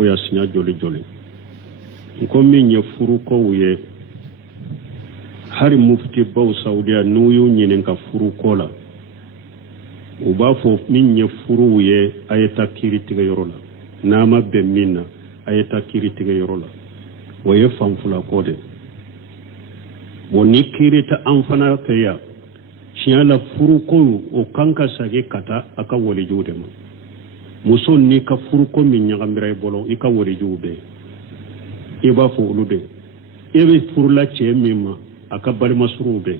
ko ya sinya joli joli ko min ye furu ko wuye hari mufti baw saudiya nuyu nyinen ka furu ko la u b'a fɔ min ye furu wuye ayeta kiri tigɛ yɔrɔ la n'a ma bɛn min na ayeta kiri tigɛ yɔrɔ la o ye fanfula ko de bon ni kiri ta an fana fɛ yan tiɲɛ la furu ko o kan ka sagi ka taa a ka walijuw de ma muso ni ka furu ko min ɲagamira i bolo i ka walijuw bɛ i b'a fɔ olu de e bɛ furula cɛ min ma a ka balimasuruw bɛ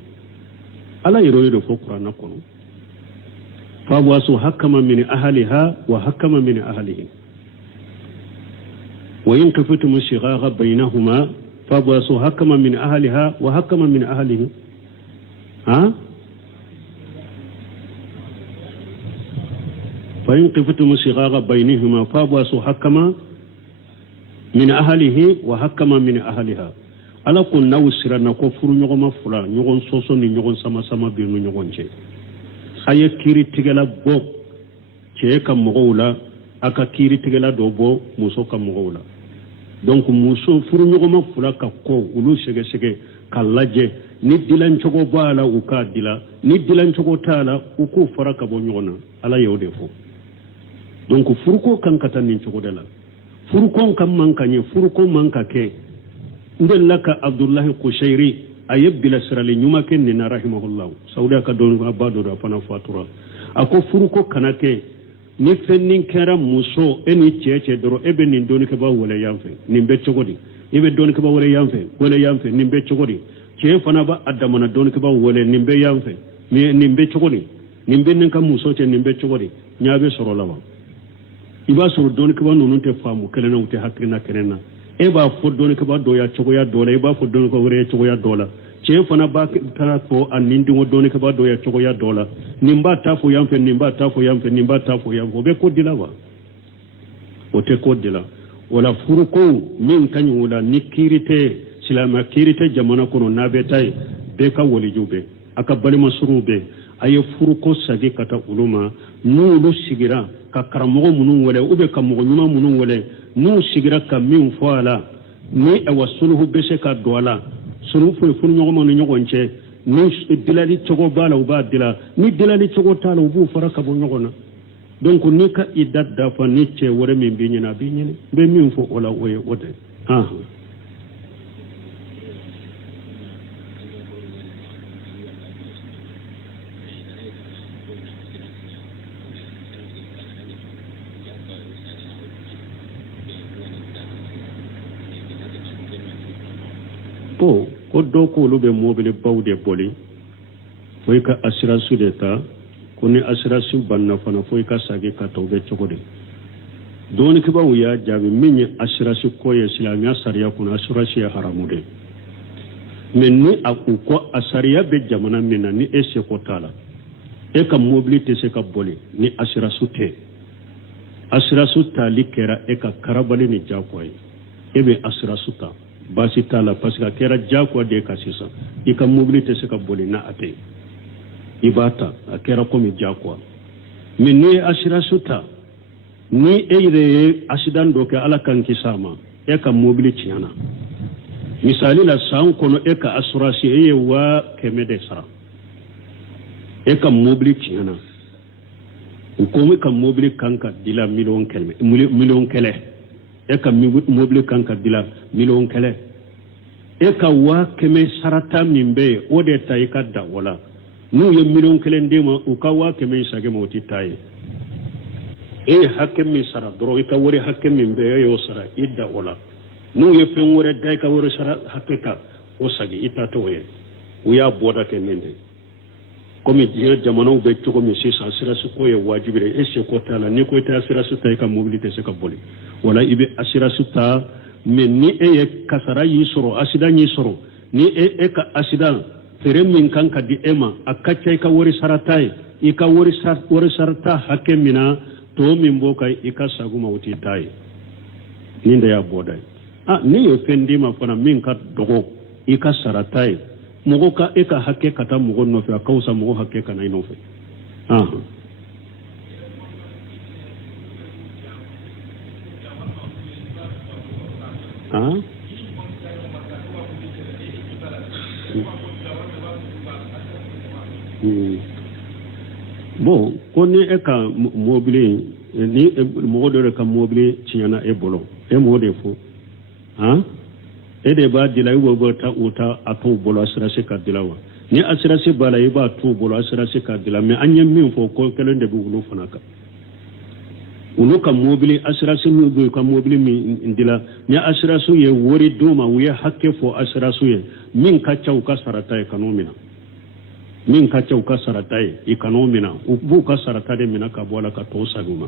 ala yɛrɛ ye de fɔ kuranna kɔnɔ فابواسوا حكما من أهلها وحكما من أهله وإن خفتم شقاق بينهما فابواسوا حكما من أهلها وحكما من أهله فإن خفتم شقاق بينهما فابواسوا حكما من أهله وحكما من أهلها ala ko naw sirana ko furu ɲɔgɔn ma fula ɲɔgɔn soso ni ɲɔgɔn sama sama binu ɲɔgɔn cɛ aye kiri tigɛla bɔ cɛ ka mɔgɔw la a ka kiri tigɛla dɔ bɔ muso ka mɔgɔw la donc muso furu ɲɔgɔn ma fula ka kɔ olu sɛgɛsɛgɛ ka lajɛ ni dilancogo b'a la u k'a dila ni dilancogo t'a la u k'u fara ka bɔ ɲɔgɔn na ala y'o de fɔ donc furuko kan ka taa nin cogo de la furuko kan man ka ɲɛ furuko man ka kɛ n delila ka abdulahi kushairi a ye bilasirali ɲuman kɛ nin na rahimahullahu saudiya ka dɔnnibaa dɔ a fana fatura a ko furuko kana kɛ ni fɛn nin kɛra muso e ni cɛ dɔrɔn e bɛ nin dɔnnikɛbaa wɛrɛ yan fɛ nin bɛ cogo di e bɛ dɔnnikɛbaa wɛrɛ yan fɛ nin bɛ cogo di cɛ fana b'a a damana dɔnnikɛbaa wɛrɛ nin bɛ yan fɛ nin bɛ cogo di nin bɛ ne ka muso cɛ nin bɛ cogo di ɲa bɛ sɔrɔ la wa i b'a sɔrɔ dɔnnikɛbaa ninnu tɛ faamu kelen na u tɛ hakilina kelen na e b'a fɔ dɔnnikɛbaa dɔ ya cogoya dɔ la i b'a fɔ dɔnnikɛbaa wɛrɛ ya cogoya dɔ la cɛ fana b'a taa fɔ a nin denw dɔnnikɛbaa dɔ ya cogoya dɔ la nin b'a taa fɔ yan fɛ nin b'a taa fɔ yan fɛ nin b'a taa fɔ yan fɛ o bɛ ko di la wa o tɛ ko di la o la furuko min ka ɲi o la ni kiiri tɛ silamɛ kiiri tɛ jamana kɔnɔ n'a bɛ taa ye bɛɛ ka walijuw bɛ a ka balimasuruw bɛ a ye furuko sagi ka taa olu ma n'olu sigira ka karamɔgɔ minnu wele ou bien ka mɔgɔ ɲuman minnu wele n'u sigira ka min fɔ a la ni awa suluhu bɛ se ka don a la suluhu foyi furu ɲɔgɔnma ni ɲɔgɔn cɛ ni dilali cogo b'a la u b'a dila ni dilali cogo t'a la u b'u fara ka bɔ ɲɔgɔn na donc n'i ka i da dafa ni cɛ wɛrɛ min b'i ɲɛna a b'i ɲini n bɛ min fɔ o la o ye o de ko dɔw ko olu bɛ mobili baw de boli fo i ka assurance de ta ko ni assurance banna fana fo i ka sagi ka ta u bɛ cogo di dɔɔnikɛbaw y'a jaabi min ye assurance ko ye silamɛya sariya kɔnɔ assurance ye haramu de mais ni a u ko a sariya bɛ jamana min na ni e seko t'a la e ka mobili tɛ se ka boli ni assurance tɛ assurance tali kɛra e ka karabali ni diyagoya ye e bɛ assurance ta basi t'a la parce que a kɛra diyagoya de ka sisan i ka mobili tɛ se ka boli n'a a tɛ i b'a ta a kɛra komi diyagoya mais n'i ye assurance ta ni e yɛrɛ ye accident dɔ kɛ ala k'an kisi a ma e ka mobili tiɲɛna misali la san kɔnɔ e ka assurance e ye 100 de sara e ka mobili tiɲɛna u ko ka mobili kan ka dila million kɛlɛ e ka mobili kan ka dila million kɛlɛ e ka 100 sarata min bɛ yen o de ta i ka da o la n'u ye million kelen d'e ma u ka 100 sage ma o tɛ taa ye e ye hakɛ min sara dɔrɔn i ka wari hakɛ min bɛ e y'o sara i da o la n'u ye fɛn wɛrɛ da i ka wari sara hakɛ kan o sagi i ta t'o ye u y'a bɔda kɛ nin de komi diɲɛ jamanaw bɛ cogo min sisan assurance ko ye wajibi de e seko t'a la n'i ko i tɛ assurance ta i ka mobili tɛ se ka boli wala i bɛ assurance ta mais ni e ye kasara y'i sɔrɔ accident y'i sɔrɔ ni e ka accident fere min kan ka di e ma a ka ca i ka wari sarata ye i ka wari sarata hakɛ min na to min b'o kan i ka sago ma o t'i ta ye nin de y'a bɔda ye ni ye fɛn d'i ma fana min ka dɔgɔ i ka sarata ye mɔgɔ ka e ka hakɛ ka taa mɔgɔ nɔfɛ a ka wusa mɔgɔ hakɛ ka na i nɔfɛ ah bon ko ni e ka mobile ni mo do ka mobile tiana e bolo e mo de fo ha e de ba dilay wo ta uta ato bolo asira se ka dilawa ni asira se bala e ba to bolo asira se ka dila me anya min fo ko kelen de bu lu fanaka uno ka mobile asira se mu go ka mobile mi ndila ni asira su ye wori doma wiya hakke fo asira su ye min ka chaw ka sarata e kanomina min ka cew ka sarata ye i kanoo mina u b'u ka sarata de mina ka bɔ la ka tɔw saguma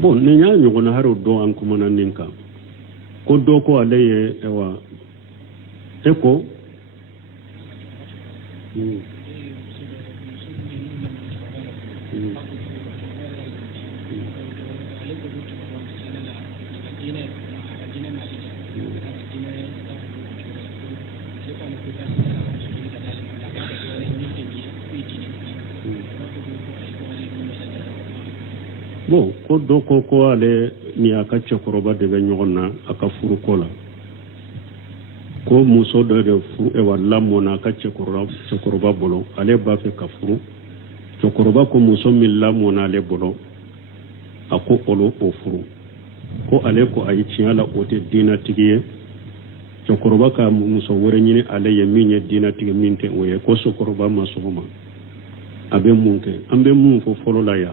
bon ne nya nyugo na haro do an kuma nan ninka ko do ko alaye ewa eko bon ko do ko ale ni aka cekoroba de be nyogona aka furu ko la ko muso do de fu e wala mona aka cekoroba bolo ale ba fe ka furu cekoroba ko muso milla mona le bolo ako olo o furu ko ale ko ayi tiala o te dina tigiye cekoroba ka muso wore nyine ale ye minye dina tigi minte o ye ko sokoroba masoma abe munke ambe mun fo folo la ya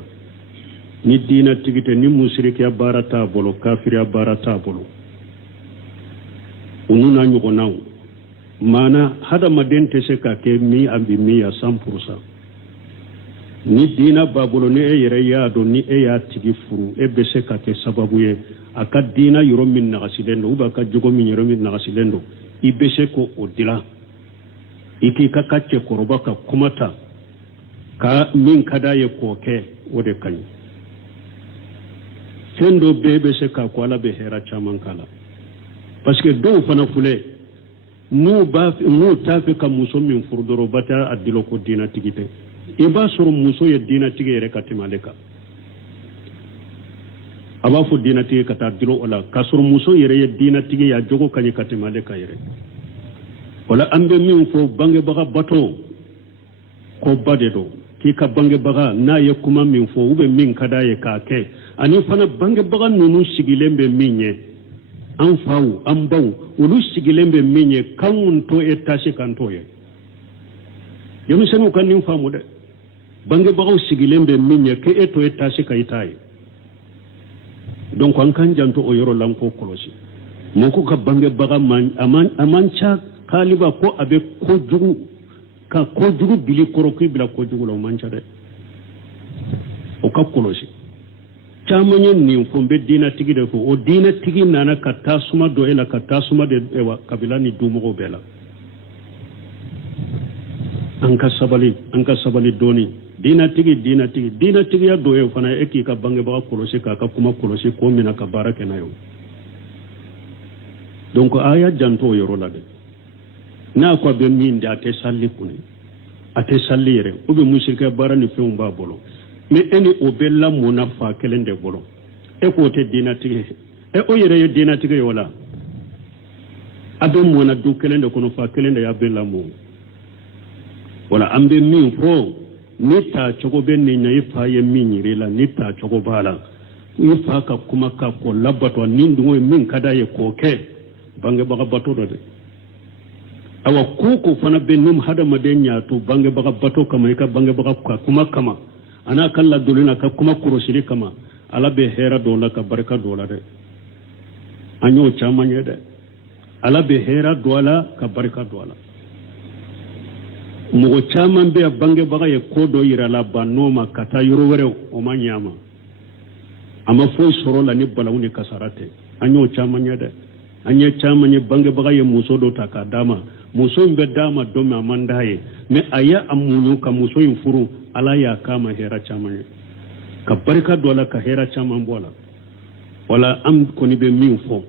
ni dina tigite ni musiriki ya barata bolo kafiri ya barata bolo ununa nyugonaw mana hada madente se ka ke mi ambi mi ya 100% ni dina babolo ni e yere ya do ni e ya tigi furu e be se ka ke sababu ye aka dina yoro min nagasilendo uba ka jogo min yoro min nagasilendo i be se ko odila iki ka kacce koroba ka kumata ka min kada ye ko ke ode kanyi fendo bebe se ka ko ala be hera chaman kala parce que do fana fule no tafe ka muso min furdoro bata adilo ko dina tigite e ba soro muso ye dina tigere ka timaleka aba fu dina tige ka ta dilo ola ka soro muso yere ye dina tige ya jogo kanye ka timaleka yere wala ambe min fo bange baga bato ko bade do ki ka bange baga na ye kuma min fo ube min kada ye ka ke ani fana bange baga nunu sigilembe minye an fawu an bawu ulu sigilembe minye kan to etage kan to ye yemu senu kan nin famu de bange baga sigilembe minye ke eto etage ka itaye donc an kan janto o yoro lanko kolosi mo ko ka bange baga man amancha kaliba ko abe ko jugu bili koroki bila ko jugu la mancha de o ka kolosi chamanyen ni fombe dina tigi de fo o dina tigi nana katasuma do ela katasuma de ewa kabila ni dumo bela anka sabali doni dina tigi ya do e fana eki ka bange ba kolosi ka kuma kolosi ko mina ka barake na yo donc aya janto yoro la de na ko be min da te salli kuni ate sallire o be musirka barani fe umba bolo me eni o bella mona fa kelende bolo e ko te dina tige e o yere ye dina tige yola abe mona du kelende kono fa kelende ya bella mo wala ambe min fo ni ta chogo ben ni nyi fa ye min yirela ni ta chogo bala ni fa ka kuma ka ko labato ni ndu min kada ye ko ke bange baga bato do de awa ko fana ben num hada madenya to bange baga bato kama ka bange baga kuma kama ana kala dolina ka kuma kurosiri kama ala be hera dola ka barka dola de anyo chamanye de ala be hera dola ka barka dola mugo chaman be bange baga ye kodo yira la banoma kata yoro were o manyama ama foyi sɔrɔ la ni balawu ni kasara tɛ an y'o caman ye dɛ an ye caman ye bangebaga ye muso dɔ ta k'a d'a ma muso in bɛ d'a ma don min a man d'a ye mais a ye a muɲu ka muso in furu ala y'a k'a ma hɛrɛ caman ye ka barika don a la ka hɛrɛ caman bɔ a la wala an kɔni bɛ min fɔ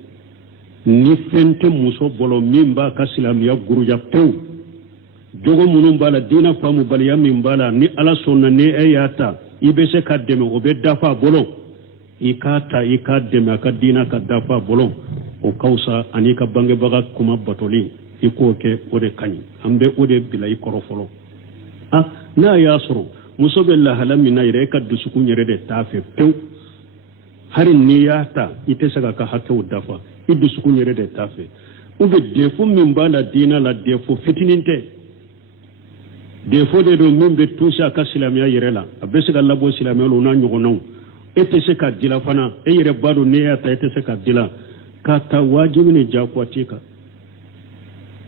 ni fɛn tɛ muso bolo min b'a ka silamɛya guruja pewu jogo minnu b'a la diinɛ faamubaliya min b'a la ni ala sɔnna ni e y'a ta i bɛ se ka dɛmɛ o bɛ dafa a bolo i k'a ta i k'a dɛmɛ a ka diinɛ ka dafa a bolo o ka fisa ani ka bangebaga kuma batoli i k'o kɛ o de ka ɲi an bɛ o de bila i kɔrɔ fɔlɔ n'a y'a sɔrɔ muso bɛ lahala min na yɛrɛ e ka dusukun yɛrɛ de t'a fɛ pewu hari n'i y'a ta i tɛ se ka ka hakɛw dafa i dusukun yɛrɛ de t'a fɛ ou bien defo min b'a la diinɛ la defo fitinin tɛ defo de don min bɛ touché a ka silamɛya yɛrɛ la a bɛ se ka labɔ silamɛya la o n'a ɲɔgɔnnaw e tɛ se ka dila fana e yɛrɛ b'a dɔn n'i y'a ta e tɛ se ka dila k'a ta wajibi ni diyagoya t'i kan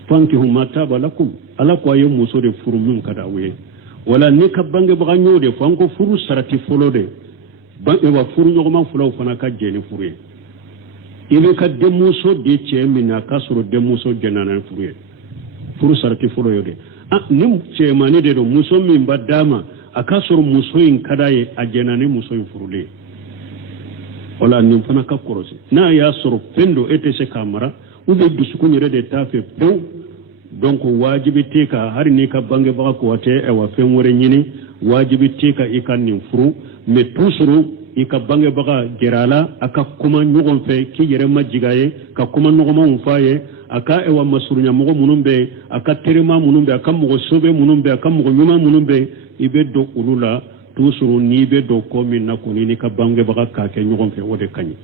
fankihu ma taaba lakum ala ko a ye muso de furu min ka d'aw ye wala ne ka bangebaga y'o de fɔ an ko furu sarati fɔlɔ de wa furu ɲɔgɔnma filaw fana ka jɛ ni furu ye i bɛ ka denmuso di cɛ min na k'a sɔrɔ denmuso jɛnna ni furu ye furu sarati fɔlɔ ye de ni cɛmanni de don muso min ba d'a ma a k'a sɔrɔ muso in ka d'a ye a jɛnna ni muso in furulen wala nin fana ka kɔlɔsi n'a y'a sɔrɔ fɛn dɔ e tɛ se k'a mara ou bien dusukun yɛrɛ de t'a fɛ pewu donc wajibi tɛ ka hali n'i ka bangebaga ko a tɛ fɛn wɛrɛ ɲini wajibi tɛ ka i ka nin furu mais toujours i ka bangebaga gɛrɛ a la a ka kuma ɲɔgɔn fɛ k'i yɛrɛ ma jiga ye ka kuma nɔgɔmanw f'a ye a ka masurunyamɔgɔ minnu bɛ yen a ka terima minnu bɛ yen a ka mɔgɔ sobe minnu bɛ yen a ka mɔgɔ ɲuman minnu bɛ yen i bɛ don olu la toujours n'i bɛ don ko min na kɔni n'i ka bangebaga k'a kɛ ɲɔgɔn fɛ o de ka ɲi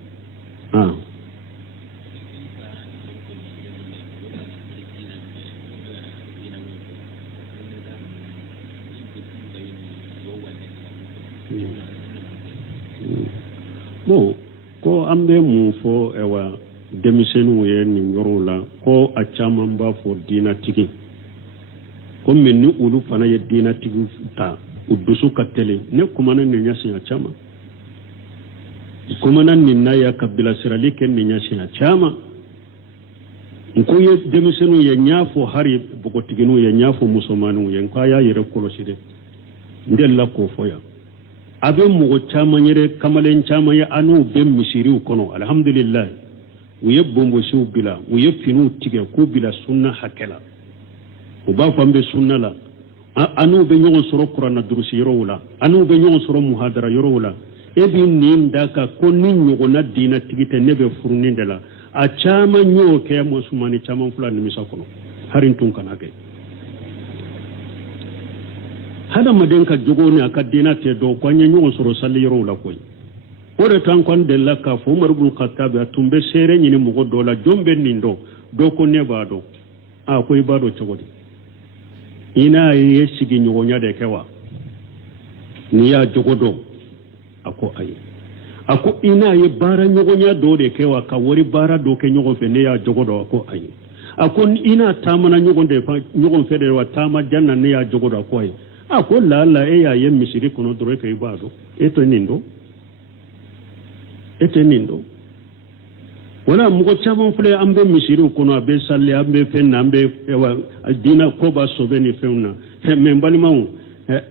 bon ko an bɛ mun fɔ denmisɛnninw ye nin yɔrɔw la ko a caman b'a fɔ diinatigi ko mais ni olu fana ye diinatigi ta u dusu ka teli ne kumana nin ɲɛsiɲɛ caman kumana nin na ya ka bilasirali kɛ nin ɲɛsiɲɛ caman n ko ye denmisɛnninw ye n y'a fɔ hari bogotigininw ye n y'a fɔ musomaninw ye n ko a y'a yɛrɛ kɔlɔsi dɛ n delila k'o fɔ yan a bɛ mɔgɔ caman yɛrɛ kamalen caman ye an n'u bɛ misiriw kɔnɔ alhamdulillah u ye bonbosiw bila u ye finiw tigɛ k'u bila sunna hakɛ la u b'a fɔ an bɛ sunna la an n'u bɛ ɲɔgɔn sɔrɔ kuranna durusi yɔrɔw la an n'u bɛ ɲɔgɔn sɔrɔ muhadara yɔrɔw la e bɛ nin da kan ko ni ɲɔgɔnna diinatigi tɛ ne bɛ furu nin de la a caman y'o kɛ musulmani caman fila nimisa kɔnɔ hari n tun kana kɛ hadamaden ka jogo ni a ka diinɛ tɛ dɔn ko an ye ɲɔgɔn sɔrɔ sali yɔrɔw la koyi o de kan kɔni delila k'a fɔ Umar ibn Khattab a tun bɛ seere ɲini mɔgɔ dɔ la jɔn bɛ nin dɔn dɔ ko ne b'a dɔn ko i b'a dɔn cogo di i n'a ye sigiɲɔgɔnya de kɛ wa n'i y'a jogo dɔn a ko ayi a ko i n'a ye baara ɲɔgɔnya dɔ de kɛ wa ka wari baara dɔ kɛ ɲɔgɔn fɛ ne y'a jogo dɔn a ko ayi a ko i n'a taamana ɲɔgɔn fɛ de wa taama janna ne y'a jogo dɔn a ko ayi a ko laala e y'a ye misiri kɔnɔ dɔrɔn e i b'a dɔn e tɛ nin dɔn e tɛ nin dɔn wala mɔgɔ caman filɛ an bɛ misiriw kɔnɔ a bɛ sali an bɛ fɛn na an bɛ diinɛ ko b'a sɔbɛ ni fɛnw na mais n balimaw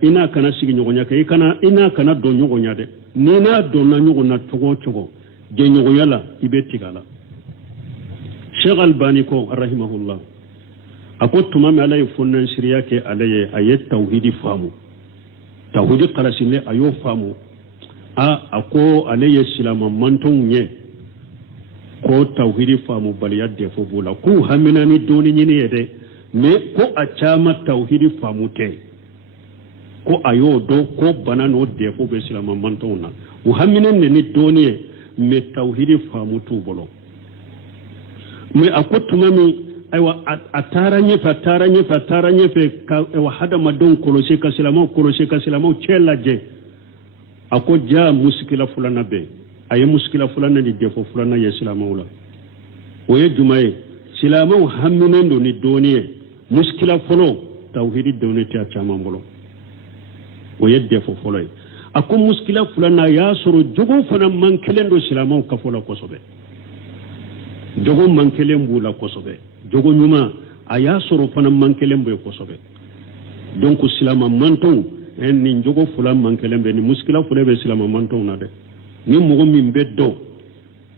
i n'a kana sigiɲɔgɔnya kɛ i n'a kana dɔn ɲɔgɔnya dɛ n'i n'a dɔnna ɲɔgɔn na cogo o cogo jɛɲɔgɔnya la i bɛ tigɛ a la Sheikh Albani ko rahimahullah a ko tuma min ala ye fondansiriya kɛ ale ye a ye tawhidi faamu tawhidi kalasilen a y'o faamu a ko ale ye silama mantonw ye ko tawhidi faamu baliya defo b'o la k'u hamina ni dɔɔni ɲini ye dɛ mais ko a caman tawhidi faamu tɛ ko a y'o dɔn ko bana n'o defo bɛ silama mantonw na u hamina ni dɔɔni ye mais tawhidi faamu t'u bolo mais a ko tuma min ayiwa a taara ɲɛfɛ ka hadamadenw kɔlɔsi ka silamɛw cɛ lajɛ a ko ja muskila filanan bɛ a ye muskila filanan ni defo filanan ye silamɛw la o ye juma ye silamɛw haminen don ni dɔɔni ye muskila fɔlɔ tawhidi dɔɔni tɛ a caman bolo o ye defo fɔlɔ ye ako muskila fulana ya soro jogo fana mankelen do silamaw kafola kosobe jogo mankelen bula kosobe jogo nyuma aya soro fana mankelen boy kosobe donc silama manton en ni jogo fula mankelen be ni muskila fula be silama manton na de ni mogo min be do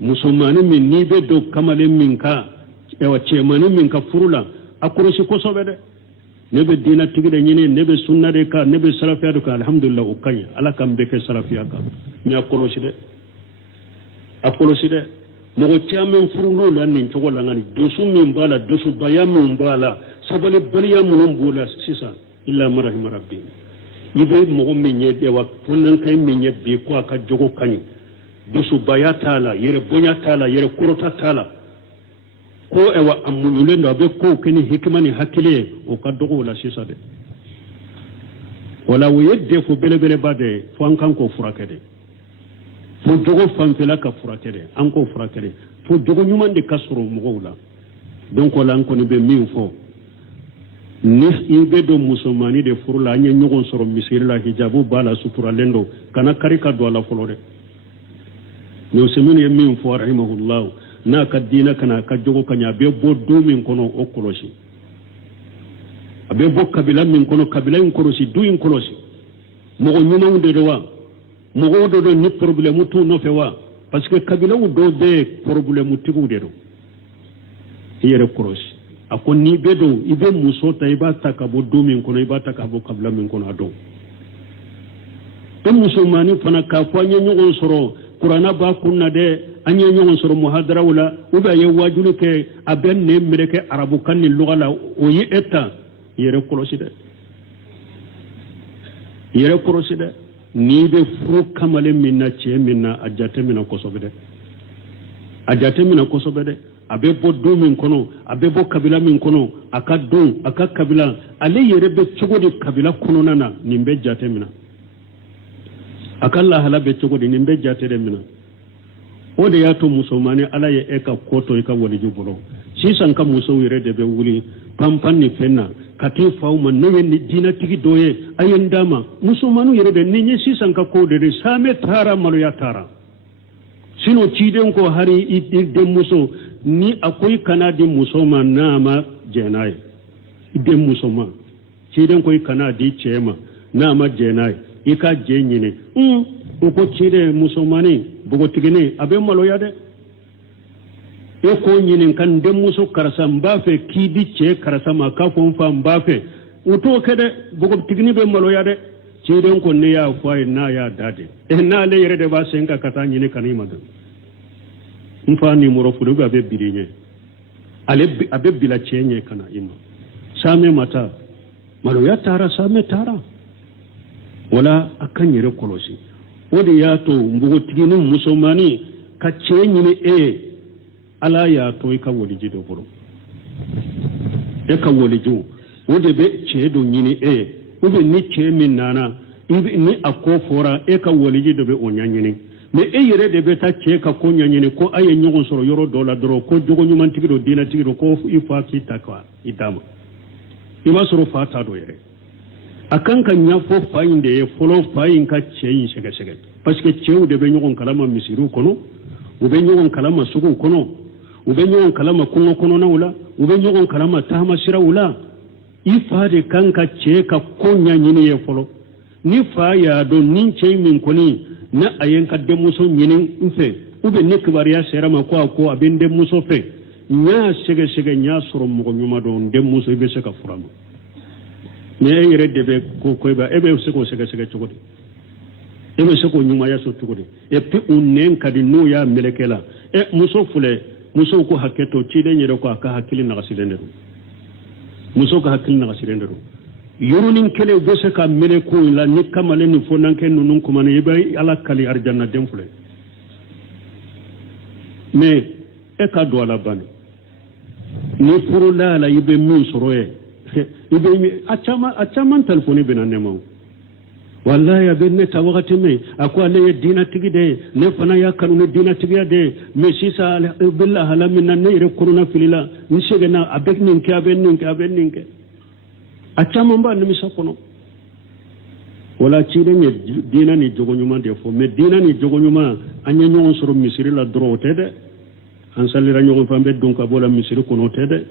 musumani min ni be do kamale min ka ewa chemani min ka furula akorosi kosobe de nebe dina tigide nyine nebe sunna de ka nebe salafiya de ka alhamdulillah ukanya ala kam be ke salafiya ka nya korosi de mogo chamen furulo la nin togo la ngani dosu min bala dosu bayamun bala sabale baliya munum bula sisa illa marahim rabbi ibe mogo min ye de wa funan kay min ye be ko aka jogo kanyi dosu bayata la yere bonyata la yere kurota tala ko ewa amulule ndo be ko keni hikmani hakile o kadogo la sisa de wala wuyedde fo bele bade fo an kan ko furakede fo jogo fanfela ka furakede an ko furakede fo jogo nyuman de kasro mugawla donc wala an ko ni be min fo ni ibe do musomani de furula anya nyogon soro misirila hijabu bala sutura lendo kana karika do ala folode no semene min fo rahimahullah na ka dina kana ka jogo kanya be bo do min kono o kolosi abe bo kabila min kono kabila in kolosi du in kolosi mo nyuma unde do wa mo do ni problème tu no fe wa parce que kabila u do be problème tigu de do yere kolosi ako ni be do ibe muso ta iba ta ka bo do min kono iba ta ka bo kabila min kono ado to musulmani fana ka ko nyogon soro qur'ana ba kunna de anya nyogon soro muhadara wala uba ye wajulu ke aben ne mereke arabu kan ni lugala o yi eta yere kolosi de ni be furu kamale minna che minna ajate minna kosobe de abe bo do min kono abe bo kabila min kono aka kabila ale yere be chogodi kabila kono nana nimbe jate minna akalla hala be chogodi nimbe jate de minna o de yato musomani ala ye eka koto eka wali jubulo sisan ka muso yere de be wuli pampan ni fenna kati fauma ne ni dina tigi doye ayen dama musomanu yere de ni sisan ka ko de same tara malu ya tara sino ciden ko hari de muso ni akoy kana di musoma nama jenai de musoma ciden ko kana di chema nama jenai ika jenyine ko cide musomani bugo tigine abe malo yade e ko nyinin kan de muso karasa mbafe kidi che karasa ma ka fon fa mbafe uto kede bugo tigini be malo yade ciden ko ne ya fa na ya dade na le yere de ba senga kata nyine kanima do mfa ni moro fudu be abe birinye ale abe bila chenye kana ima same mata malo ya tara same tara wala akan yere kolosi wodi yato mbugo tiginu musomani ka chenyine ala yato ka wodi jido boro ka wodi ju wodi be chedo nyine ube ni chemin nana ibi ni akofora ka wodi jido be onyanyine me yere de be ta che ka ko nyanyine ko aye nyogon soro yoro dola doro ko jogo nyuman tigido dina tigido ko ifa ki takwa idama ima soro fata do yere akan kan ya fo fayin da ya folo fayin ka ceyin shege parce que cewu de be nyogon kalama misiru kono u be nyogon kalama sugu kono u be nyogon kalama kungo kono na wula u be nyogon kalama tahma shira wula ifa de kan ka ce ka konya nyini ye folo ni fa ya do nin ce min koni na ayen ka de muso nyinin nfe u be ne kibariya sera ma ko abin de muso fe nya shege nya soro mo nyuma do de muso be se ka furama ne yere debe ko ba ebe se ko sega chugodi ebe se ko nyuma ya so chugodi e pi unnen kadi no ya melekela muso fule muso ko haketo chide nyere ko aka hakili na gasilendero muso ko hakili na gasilendero yorunin kele be se ka meleku la ni kamale ni fonan ken nunun kuma ne ebe ala kali arjanna dem fule mais ka do ala bani ni furula la ibe min soroye ibe achaman telefoni benane maw wallahi abenne ta wakati me akwa le dina tigide ne fana ya kanu ne dina tigide me sisa billah hala minna ne re kuruna filila ni shege na abek ninke achaman ba ne misakono wala ciideñe dina ni jogoñuma de fo mais dina ni jogoñuma aña ñogon soro misiri la doro te de an sallira ñogon fambe dunka bola misiri kono te de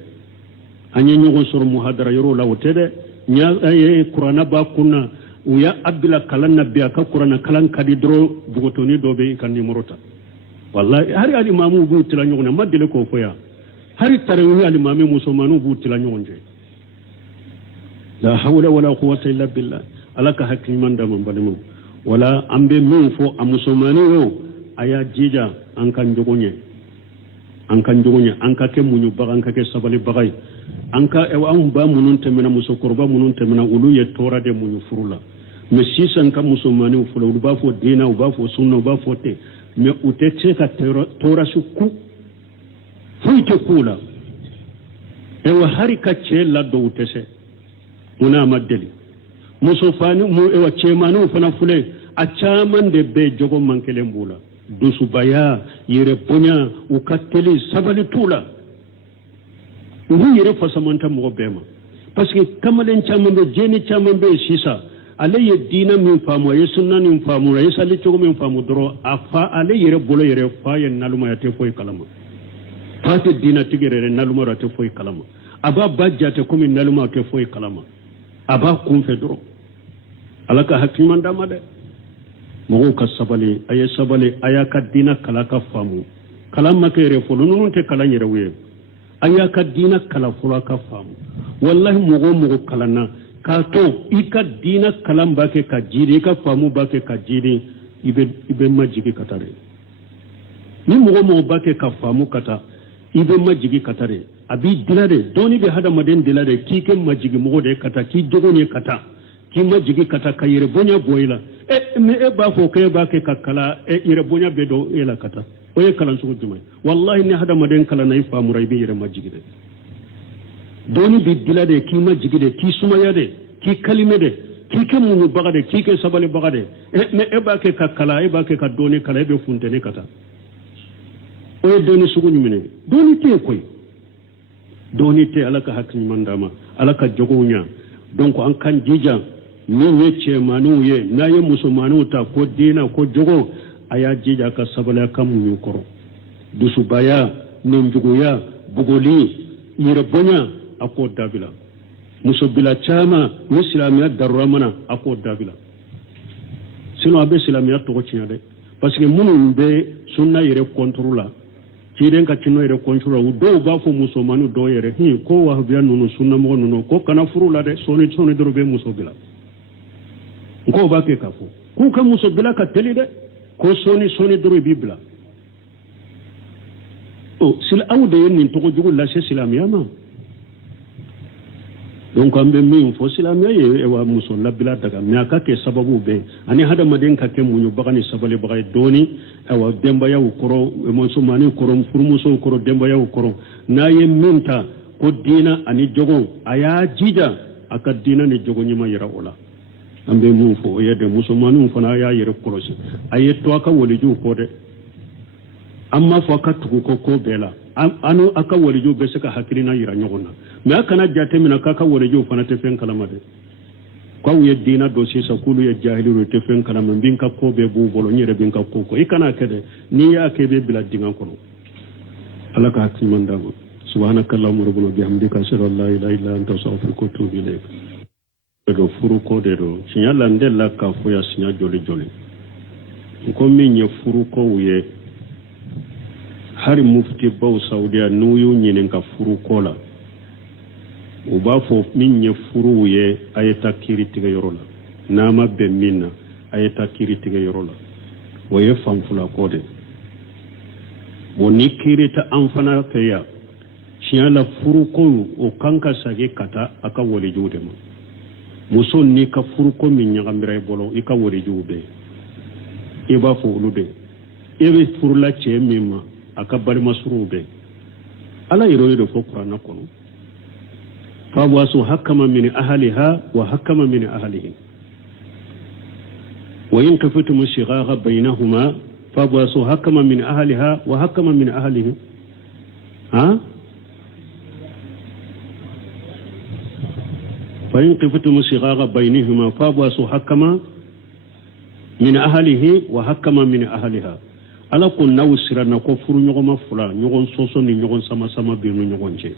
aña ñogon soro muhadara yoro lawo te de ñaye qur'ana ba kunna uya abdila kalan nabbi aka qur'ana kalan kadi doro bugotoni dobe kan nimorota wallahi hari alimamu bu tila ñogone madile ko foya hari tarewi alimami musomanu bu tila ñogonje la hawla wala quwwata illa billah alaka hakkiman da man balimu wala ambe min fo amusomani yo aya jija an kan jogonye an ka ke munyu baga an ka ke sabali bagay an ka e an ba munun temena muso korba munun temena ulu ye tora de munyu furula me sisan ka musomani fula ulu ba fo dina ulu ba fo sunna ulu ba fo te me utete ka tora su ku fuite kula e wa hari ka ce la do utese una madeli muso fani mu e wa ce manu fana fule a caman de be jogo mankelen bula dusu baya yere bonya u kateli sabali tula uhu yere fasamanta mo bema parce que kamalen caman be jeni caman be sisa ale ye dina min famu ye sunna min famu ye sali cogo min famu doro afa ale yere bolo yere fa ye naluma ya te foy kalama fate dina tigere naluma ra te foy kalama aba bajjate komi naluma te foy kalama aba kunfe doro alaka hakiman dama de mogo ka sabali aya ka dina kala ka famu kala makere folo nunun te kala nyere we aya ka dina kala folo ka famu wallahi mogo kalana ka to ika dina kalam bake ka jiri ka famu bake ka jiri ibe majigi katare ni mogo bake ka famu kata ibe majigi katare abi dilade doni be hada maden dilade kike majigi mogo de kata ki jogone kata ki majigi kata ka yere bonya boyla me ba fo kay bake ka kala yere bonya be do ela kata o ye kalan su jumay wallahi ni hada maden kala nay famu ray be yere majigi de doni bi dilade ki majigi de ki sumaya de ki kalime de ki ke munu bagade ki ke sabale bagade me bake ka kala bake ka doni kala be funtene kata o ye doni sugu nyumene doni te koy doni te alaka hakni mandama alaka jogonya donc an kan jija min ye cemanu ye na ye musomanu ta ko dina ko jogo aya jija ka sabala kam ñu koro dusubaya ninjuguya bugoli yere bonya ako dabila musobila chama muslimiya darramana ako dabila sino abe islamiya to cinya de parce que munun be sunna yere contrôla ciiden ka cinno yere contrôla u do ba fo musomanu do yere ko wa biya nunu sunna mo nunu ko kana furula de soni dorobe musobila ko ba ke kafo ku ka musobila ka teli de ko soni dorobe bibla o sil awde yen to ko jugul la islamiya ma donc ambe min fo islamiya ye e wa muso labila daga mi aka ke sababu be ani hada maden ka ke munyu bagani sabale bagay doni e wa demba yaw koro e mon so mani koro furmuso koro demba yaw koro na ye minta ko dina ani jogo aya jija aka dina ni jogo nyima yira wala ambe mun fo yede musulmanu fana ya yere korosi aye to aka woliju ko de amma fo aka tugu ko bela anu aka woliju be saka hakilina yira nyogona me aka na jate mina ka woliju fana te fen kalama de ko ye dina do si sakulu ye jahilu te fen kalama binka ko be bu bolo nyere binka ko ikana kede ni ya ke be bila dinga kono alaka hakiman dago subhanakallahumma rabbana bihamdika ashhadu an la ilaha illa anta astaghfiruka wa atubu ilayk do furu ko de do sinyala ndella ka fo ya sinya joli ko min ye furu ko wuye hari mufti baw saudiya nuyu nyinen ka furu ko la o ba fo min ye furu wuye ayeta kiritiga yorola nama be minna ayeta kiritiga yorola wo ye famfula ko de wo ni kirita anfana kaya sinyala furu ko o kanka sage kata aka woli jude ma muso ni ka furu ko min nyagambira bolo ika wori jube e ba fo ulude e be furu la che mimma aka bari masrube ala yiro fo qur'ana kono fa wasu hakama min ahliha wa hakama min ahlihi wa in kafatum shighara bainahuma fa wasu hakama min ahliha wa hakama min ahlihi فإن قفتم صغار بينهما فابعثوا حكما من أهله وحكما من أهلها ala ko naw sirana ko furu ñogoma fula ñogon soso ni ñogon sama sama binu ñogon ce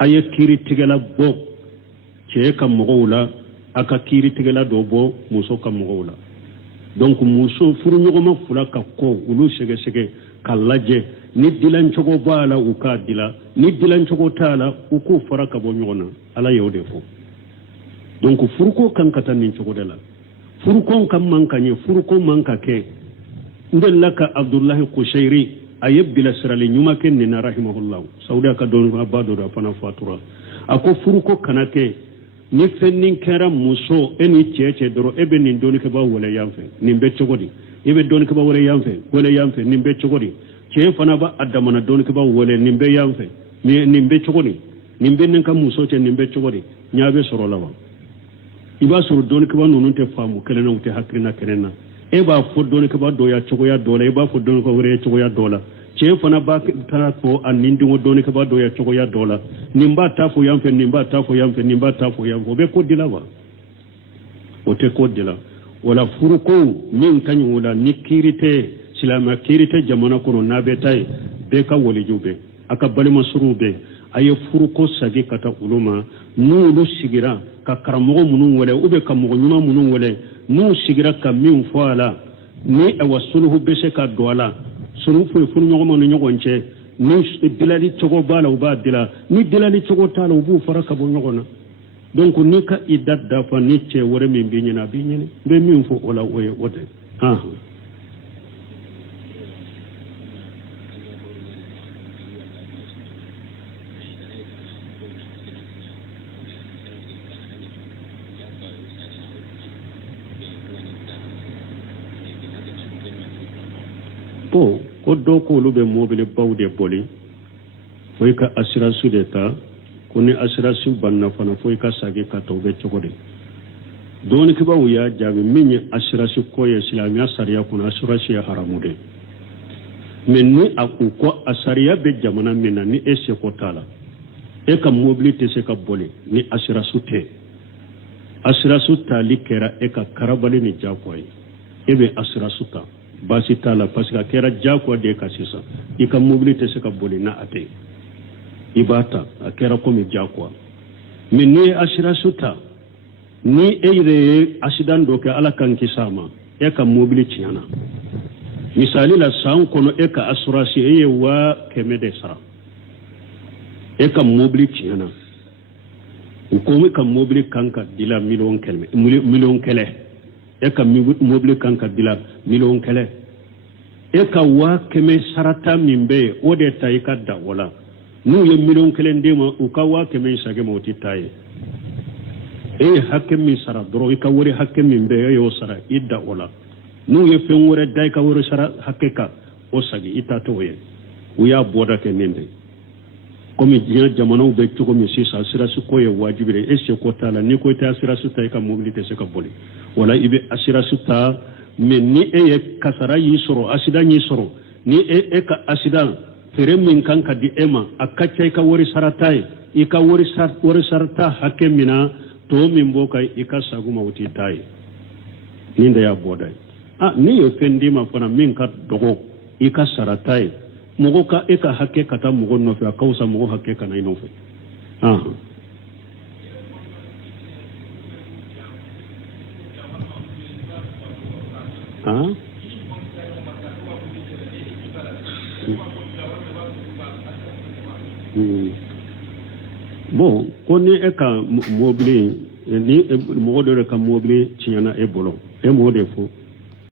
aye kiri tigela bo ce kam mogowla aka kiri tigela do bo muso kam mogowla donc muso furu ñogoma fula ka ko ulu sege sege kallaje ni dilan cogo bala u ka dila ni dilan cogo tala u ko fara ka bo ñogona ala yewde fo donc furu ko kan katan ni cogo de la furu ko kam mankanye furu ko manka ke ndel laka abdullah qushairi ayeb bila sirali nyuma ken ni rahimahullah sauda ka don abado da fana fatura ako furuko kanake ni fennin kera muso eni cheche doro ebe ni doni ke ba wala yamfe ni be chogodi ebe doni ke ba wala yamfe ni be chogodi che fana ba adamana doni ke ba wala ni be yamfe ni be chogodi ni be nen ka muso che ni be chogodi nyaabe soro lawa iba soro doni ke ba nonu te famu kelena ute hakrina kenena e ba foddoni ko ba doya cogoya dola e ba foddoni ko wore cogoya dola ce fana ba ta ko annindi ngo doni ko ba doya cogoya dola nimba ta fo yamfe nimba ta fo yamfe be ko dila wa o te ko dila wala furuko min kanyu wala nikirite silama kirite jamana kono nabe tay be ka woli jube aka balima surube aye furuko sagi kata uluma nulu sigira ka karamogo munun wala ube ka mogo nyuma munun wala nu sigira ka min fo ala ni awasuluhu bese ka doala sunu fo fu ñogo no ñogonce ni dilali cogo bala u ba dila ni dilali cogo tala u bu fara ka bo ñogona donc ni ka idadda fa ni ce wore min bi ñina bi ñine be min fo ola oye wote ko do ko lube mobile bawde boli foy ka assurance de ta ko ni assurance banna fana foy ka sage ka tawbe cogode doni ke bawu ya jabi minni assurance ko ye islamia sariya ko assurance ya haramude men ni aku ko asariya be jamana minna ni ese ko tala e ka mobilité se ka boli ni assurance ta likera e ka karabali ni jakoy e be assurance ta basi tala parce que kera jako de kasisa ika mobilité se ka boli na ate ibata akera komi jako min ni ashira suta ni eire accident do ke ala kan kisama e ka mobilité yana misali la san kono e ka assurance e wa kemede sara e ka mobilité yana ko mi ka mobilité kanka dila million kele e ka mobile kanka dila million kele e ka wa keme sarata mimbe o de tay ka da wala nu ye million kele ndema u ka wa keme sage moti tay e hakke mi sara doro e ka wori hakke mimbe yo sara idda wala nu ye fen wore day ka wori sara hakke ka o sage itato ye u ya boda ke nende komi jiya jamana be tuko mi sisa sira su ko ye wajibire e se ko tala ni ko ta sira su tay ka mobilité se ka boli wala ibe asira su ta men ni e kasara yi soro asida ni soro ni e ka asida fere min kanka di ema akacce ka wori saratai i ka wori sarata hakke mina to min boka i ka saguma wuti tai ni nda ya bodai ni yo fendi ma fana min ka dogo i ka saratai mogo ka e ka hakke kata mogo no fe akausa mogo hakke kana ino fe bon ko ni e ka mobile ni mogo de ka mobile tiana e bolo e mo de fo